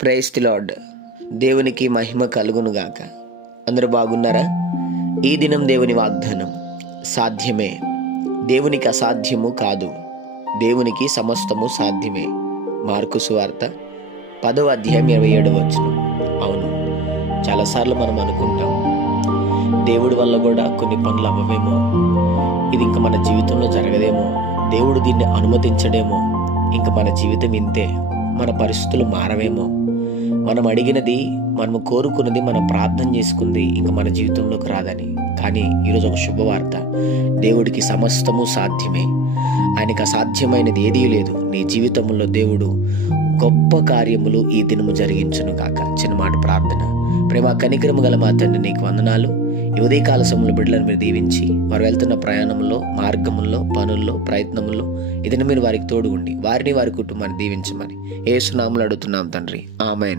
Praise the lord. దేవునికి మహిమ కలుగునుగాక. అందరూ బాగున్నారా? ఈ దినం దేవుని వాగ్దానం సాధ్యమే, దేవునికి అసాధ్యము కాదు, దేవునికి సమస్తము సాధ్యమే. మార్కు సువార్త 10వ అధ్యాయం 27వ వచనం. అవును, చాలాసార్లు మనం అనుకుంటాం దేవుడి వల్ల కూడా కొన్ని పనులు అవ్వవేమో, ఇది ఇంకా మన జీవితంలో జరగదేమో, దేవుడు దీన్ని అనుమతించడేమో, ఇంకా మన జీవితం ఇంతే, మన పరిస్థితులు మారవేమో, మనం అడిగినది, మనము కోరుకున్నది, మనం ప్రార్థన చేసుకుంది ఇంకా మన జీవితంలోకి రాదని. కానీ ఈరోజు ఒక శుభవార్త, దేవుడికి సమస్తము సాధ్యమే. ఆయనకు అసాధ్యమైనది ఏదీ లేదు. నీ జీవితంలో దేవుడు గొప్ప కార్యములు ఈ దినము జరిగించును కాక. చిన్న మాట ప్రార్థన. ప్రేమ కనికరము గల మా తండ్రి, నీకు వందనాలు. ఈ ఉదయకాల సమయంలో బిడ్డలను మీరు దీవించి, వారు వెళ్తున్న ప్రయాణంలో, మార్గముల్లో, పనుల్లో, ప్రయత్నముల్లో ఇదిన మీరు వారికి తోడు ఉండి వారిని, వారి కుటుంబాన్ని దీవించమని యేసు నామములో అడుగుతున్నాం తండ్రి. ఆమేన్.